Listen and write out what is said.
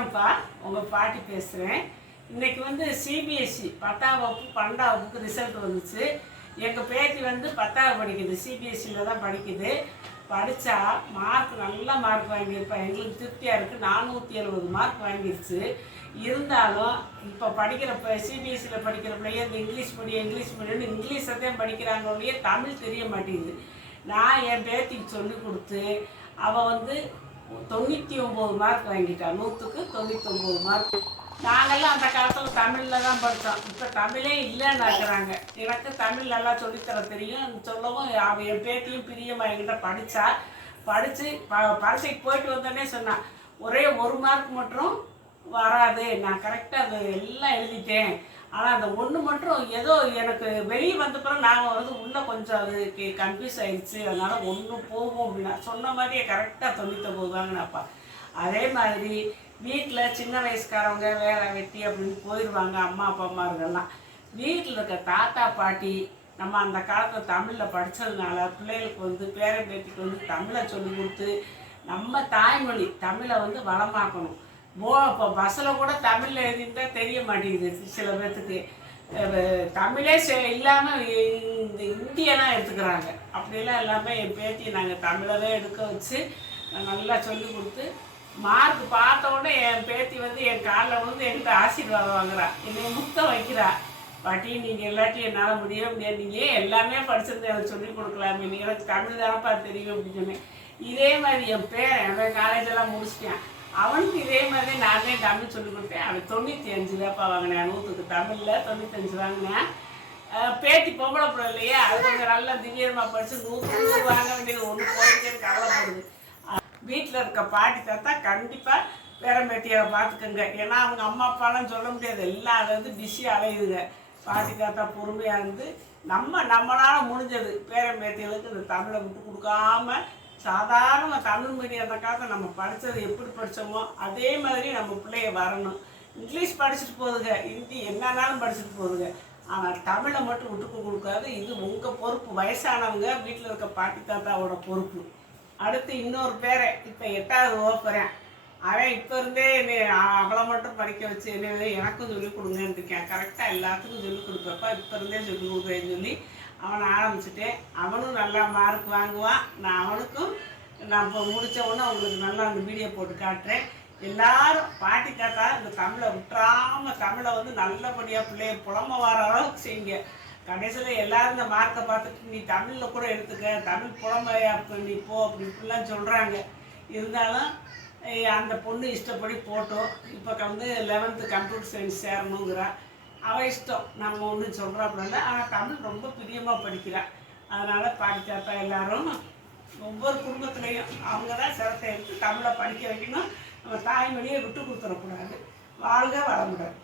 வணக்கம்ப்பா உங்கள் பாட்டி பேசுகிறேன் இன்னைக்கு வந்து சிபிஎஸ்சி பத்தாம் வகுப்பு பன்னெண்டாம் வகுப்புக்கு ரிசல்ட் வந்துச்சு. எங்கள் பேத்தி வந்து பத்தாவது படிக்குது சிபிஎஸ்சியில் தான் படிக்குது. படித்தா மார்க் நல்ல மார்க் வாங்கியிருப்பா. எங்களுக்கு திருப்தியாக இருக்குது நானூற்றி எழுபது மார்க் வாங்கிருச்சு. இருந்தாலும் இப்போ படிக்கிறப்ப சிபிஎஸ்சியில் படிக்கிற பிள்ளைங்க இந்த இங்கிலீஷ் மீடியம் இங்கிலீஷ் மீடியம்னு இங்கிலீஷை தான் படிக்கிறாங்க ஒழிய தமிழ் தெரிய மாட்டேங்குது. நான் என் பேத்திக்கு சொல்லி கொடுத்து அவள் வந்து தொண்ணூற்றி ஒம்பது மார்க் வாங்கிட்டா. நூற்றுக்கு தொண்ணூற்றி ஒம்பது மார்க் நாங்கெல்லாம் அந்த காலத்தில் தமிழில் தான் படித்தோம் இப்போ தமிழே இல்லைன்னு இருக்கிறாங்க. எனக்கு தமிழ் நல்லா சொல்லித்தர தெரியும். சொல்லவும் அவள் என் பேத்தியும் பிரியமா என்கிட்ட படித்தா படித்து ப பரீட்சைக்கு போயிட்டு வந்தோடனே சொன்னான் ஒரே ஒரு மார்க் மட்டும் வராது. நான் கரெக்டாக அது எல்லாம் எழுதிட்டேன். ஆனால் அந்த ஒன்று மட்டும் ஏதோ எனக்கு வெளியே வந்த பிறகு நாங்கள் வந்து உள்ளே கொஞ்சம் அதுக்கு கன்ஃபியூஸ் ஆயிடுச்சு. அதனால் ஒன்று போகும் அப்படின்னா சொன்ன மாதிரியே கரெக்டாக தொண்ணூத்தொம்பது வாங்கினாப்பா அதே மாதிரி வீட்டில் சின்ன வயசுக்காரவங்க வேலை வெட்டி அப்படின்னு போயிடுவாங்க அம்மா அப்பா அம்மாருங்கெல்லாம் வீட்டில் இருக்க தாத்தா பாட்டி நம்ம அந்த காலத்தில் தமிழில் படித்ததுனால பிள்ளைகளுக்கு வந்து பேரன் பேட்டிக்கு வந்து தமிழை சொல்லி கொடுத்து நம்ம தாய்மொழி தமிழை வந்து வளமாக்கணும். மோ இப்போ பஸ்ஸில் கூட தமிழில் எழுதிட்டு தெரிய மாட்டேங்குது சில பேர்த்துக்கு தமிழே தமிழே இல்லாமல் இந்த இந்தியெல்லாம் எடுத்துக்கிறாங்க. அப்படிலாம் எல்லாமே என் பேத்தியை நாங்கள் தமிழவே எடுக்க வச்சு நல்லா சொல்லி கொடுத்து மார்க் பார்த்த உடனே என் பேத்தி வந்து என் காலில் வந்து என்கிட்ட ஆசீர்வாதம் வாங்குறா. என்னை முத்த வைக்கிறா. பாட்டி நீங்கள் எல்லாத்தையும் என்னால் முடிய முடியாது. நீங்கள் எல்லாமே படிச்சிருந்து எனக்கு சொல்லி கொடுக்கலாமே. நீங்கள் எனக்கு தமிழ் தானப்பா தெரியும் அப்படின்னு சொன்னேன். இதே மாதிரி என் பேரன் என் காலேஜெல்லாம் முடிச்சிட்டேன். அவனுக்கு இதே மாதிரி நானே தமிழ் சொல்லி கொடுத்தேன். அவன் தொண்ணூற்றி அஞ்சு தான்ப்பா வாங்கினேன் நூற்றுக்கு தமிழில் தொண்ணூத்தஞ்சு வாங்கினேன். பேத்தி பொம்பளை பிள்ளை இல்லையா அது கொஞ்சம் நல்லா திடீரமாக படித்து நூற்று நூறு வாங்க வேண்டியது ஒன்று போயிட்டே கவலைப்படுது. வீட்டில் இருக்க பாட்டி தாத்தா கண்டிப்பாக பேரம்பேட்டியை பார்த்துக்கோங்க. ஏன்னா அவங்க அம்மா அப்பாலாம் சொல்ல முடியாது. எல்லாம் அதை வந்து பிஸி அலையுதுங்க. பாட்டி தாத்தா பொறுமையாக இருந்து நம்ம நம்மளால் முடிஞ்சது பேரம்பேட்டிகளுக்கு இந்த தமிழை விட்டு கொடுக்காம சாதாரண தமிழ் மீடியம் நம்ம படித்தது எப்படி படித்தோமோ அதே மாதிரி நம்ம பிள்ளைய வரணும். இங்கிலீஷ் படிச்சுட்டு போகுதுங்க ஹிந்தி என்னன்னாலும் படிச்சுட்டு போகுதுங்க. ஆனால் தமிழை மட்டும் விட்டுக்கு கொடுக்காது இது உங்கள் பொறுப்பு. வயசானவங்க வீட்டில் இருக்க பாட்டி தாத்தாவோட பொறுப்பு. அடுத்து இன்னொரு பேரை இப்போ எட்டாவது ஓப்பறேன் அவன் இப்போ இருந்தே என்னை அவளை மட்டும் படிக்க வச்சு என்ன எனக்கும் சொல்லிக் கொடுங்கன்னு இருக்கேன். கரெக்டாக எல்லாத்துக்கும் சொல்லிக் கொடுப்பப்பா இப்போ இருந்தே சொல்லிக் கொடுக்குறேன்னு சொல்லி அவனை ஆரம்பிச்சிட்டேன் அவனும் நல்லா மார்க் வாங்குவான் நான் அவனுக்கும் நான் இப்போ முடித்த உடனே உங்களுக்கு நல்லா அந்த வீடியோ போட்டு காட்டுறேன். எல்லாரும் பாட்டி தாத்தா இந்த தமிழை விட்டுறாமல் தமிழை வந்து நல்லபடியாக பிள்ளைய புலம்ப வர அளவுக்கு செய்யுங்க. கடைசியில் எல்லாரும் இந்த மார்க்கை பார்த்துட்டு நீ தமிழில் கூட எடுத்துக்க தமிழ் புலம்பையா இப்போ நீ போ அப்படி இப்படிலாம் சொல்கிறாங்க இருந்தாலும் அந்த பொண்ணு இஷ்டப்படி போட்டோம். இப்போ வந்து லெவன்த்து கம்ப்யூட்டர் சயின்ஸ் சேரணுங்கிறா. அவள் இஷ்டம். நம்ம ஒன்றும் சொல்கிறாப்புல ஆனால் தமிழ் ரொம்ப பிரியமாக படிக்கிறாள் அதனால் பாட்டி தாத்தா எல்லாரும். ஒவ்வொரு குடும்பத்துலேயும் அவங்க தான் சிரத்தை எடுத்து தமிழை படிக்க வைக்கணும். நம்ம தாய்மொழியை விட்டு கொடுத்துடக்கூடாது வாழ்க வளமுடன்.